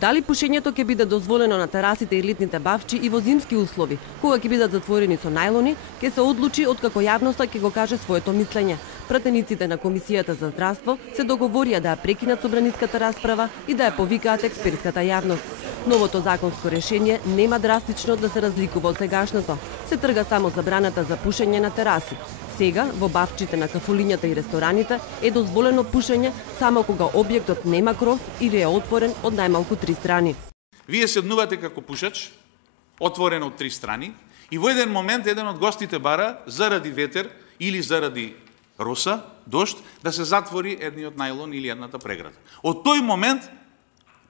Дали пушењето ќе биде дозволено на терасите и летните бавчи и во зимски услови, кога ќе бидат затворени со најлони, ќе се одлучи откако јавноста ќе го каже своето мислење. Пратениците на Комисијата за здравство се договорија да ја прекинат собраниската расправа и да ја повикаат експертската јавност. Новото законско решение нема драстично да се разликува од сегашното. Се трга само забраната за пушење на тераси. Сега, во бавчите на кафулињата и рестораните е дозволено пушење само кога објектот нема кров или е отворен од најмалку 3 страни. Вие седнувате како пушач, отворен од 3 страни, и во еден момент еден од гостите бара, заради ветер или заради роса, дожд, да се затвори едниот најлон или едната преграда. Од тој момент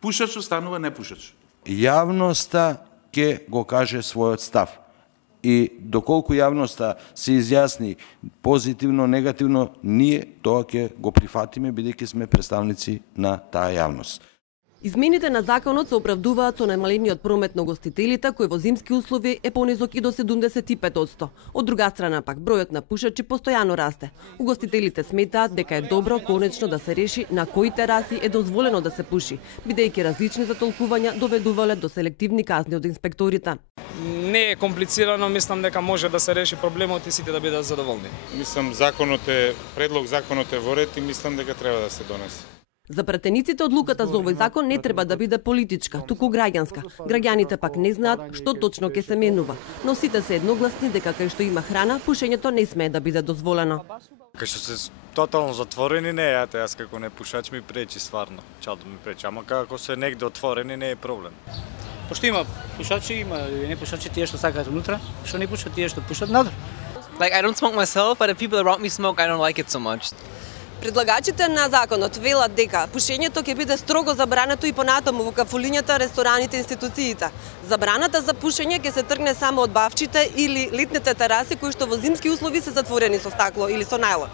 пушачот станува непушач. Јавноста ќе го каже својот став. И доколку јавноста се изјасни позитивно, негативно, ние тоа ќе го прифатиме, бидејќи сме представници на таа јавност. Измените на законот се оправдуваат со намалениот промет на гостителите, кој во зимски услови е понизок и до 75%. Од друга страна пак, бројот на пушачи постојано расте. Угостителите сметаат дека е добро конечно да се реши на кои тераси е дозволено да се пуши, бидејќи различните толкувања доведувале до селективни казни од инспекторите. Не е комплицирано, мислам дека може да се реши проблемот и сите да бидат задоволни. Мислам предлог законот е во ред и мислам дека треба да се донесе. За пратениците одлуката за овој закон не треба да биде политичка, туку граѓанска. Граѓаните пак не знаат што точно ќе се менува, но сите се едногласни дека кај што има храна, пушењето не смее да биде дозволено. Кај што се тотално затворени не е, јас како не пушач ми пречи стварно, чадо ми пречи, ама како се негде отворени не е проблем. Пошто има пушачи, има не пушачи, тие што сакаат унутра, што не пушат, тие што пушат надвор. Like I don't smoke myself, but if people around me smoke, I don't like it so much. Предлагачите на законот велат дека пушењето ќе биде строго забрането и понатаму во кафулињата, рестораните и институциите. Забраната за пушење ќе се тргне само од бавчите или летните тераси кои што во зимски услови се затворени со стакло или со најлон.